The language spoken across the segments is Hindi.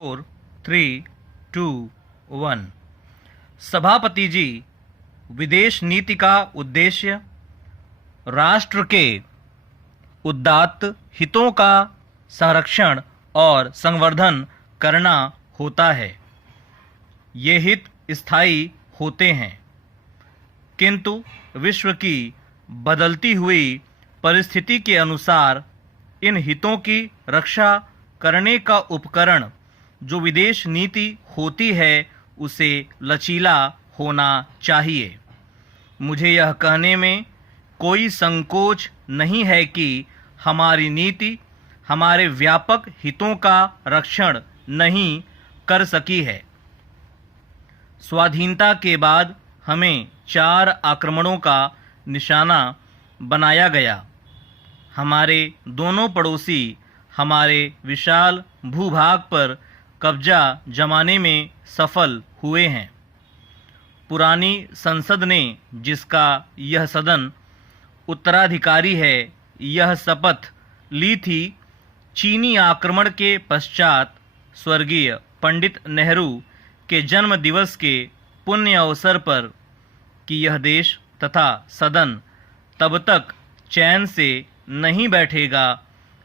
4, 3, 2, 1। सभापति जी, विदेश नीति का उद्देश्य राष्ट्र के उदात्त हितों का संरक्षण और संवर्धन करना होता है। ये हित स्थायी होते हैं, किंतु विश्व की बदलती हुई परिस्थिति के अनुसार इन हितों की रक्षा करने का उपकरण जो विदेश नीति होती है उसे लचीला होना चाहिए। मुझे यह कहने में कोई संकोच नहीं है कि हमारी नीति हमारे व्यापक हितों का रक्षण नहीं कर सकी है। स्वाधीनता के बाद हमें 4 आक्रमणों का निशाना बनाया गया। हमारे दोनों पड़ोसी हमारे विशाल भूभाग पर कब्जा जमाने में सफल हुए हैं। पुरानी संसद ने, जिसका यह सदन उत्तराधिकारी है, यह शपथ ली थी चीनी आक्रमण के पश्चात स्वर्गीय पंडित नेहरू के जन्म दिवस के पुण्य अवसर पर कि यह देश तथा सदन तब तक चैन से नहीं बैठेगा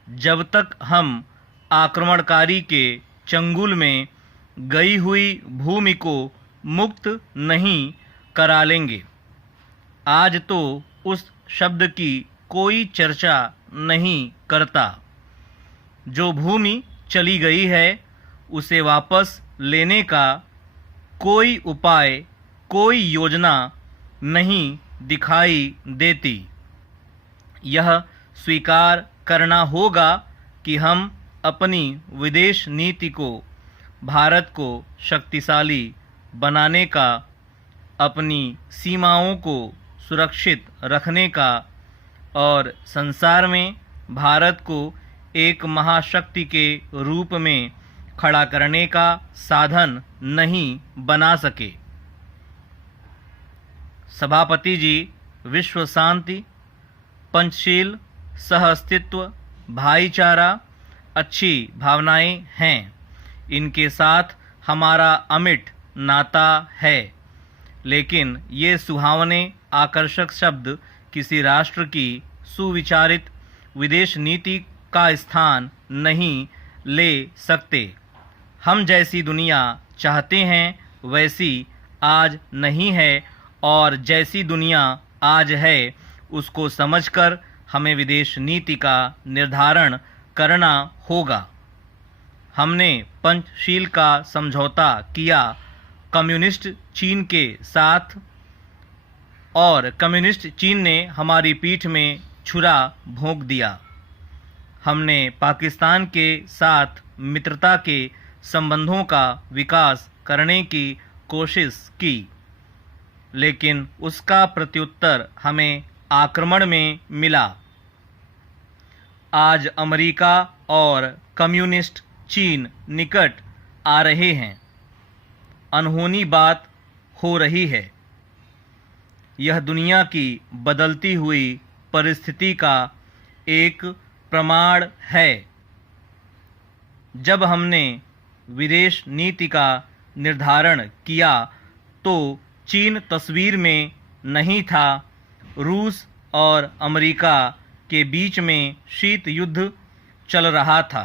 जब तक हम आक्रमणकारी के चंगुल में गई हुई भूमि को मुक्त नहीं करा लेंगे। आज तो उस शब्द की कोई चर्चा नहीं करता। जो भूमि चली गई है उसे वापस लेने का कोई उपाय, कोई योजना नहीं दिखाई देती। यह स्वीकार करना होगा कि हम अपनी विदेश नीति को भारत को शक्तिशाली बनाने का, अपनी सीमाओं को सुरक्षित रखने का और संसार में भारत को एक महाशक्ति के रूप में खड़ा करने का साधन नहीं बना सके। सभापति जी, विश्व शांति, पंचशील, सहअस्तित्व, भाईचारा अच्छी भावनाएं हैं। इनके साथ हमारा अमिट नाता है, लेकिन ये सुहावने आकर्षक शब्द किसी राष्ट्र की सुविचारित विदेश नीति का स्थान नहीं ले सकते। हम जैसी दुनिया चाहते हैं वैसी आज नहीं है, और जैसी दुनिया आज है उसको समझकर हमें विदेश नीति का निर्धारण करना होगा। हमने पंचशील का समझौता किया कम्युनिस्ट चीन के साथ, और कम्युनिस्ट चीन ने हमारी पीठ में छुरा भोंक दिया। हमने पाकिस्तान के साथ मित्रता के संबंधों का विकास करने की कोशिश की, लेकिन उसका प्रत्युत्तर हमें आक्रमण में मिला। आज अमेरिका और कम्युनिस्ट चीन निकट आ रहे हैं। अनहोनी बात हो रही है। यह दुनिया की बदलती हुई परिस्थिति का एक प्रमाण है। जब हमने विदेश नीति का निर्धारण किया तो चीन तस्वीर में नहीं था। रूस और अमेरिका के बीच में शीत युद्ध चल रहा था।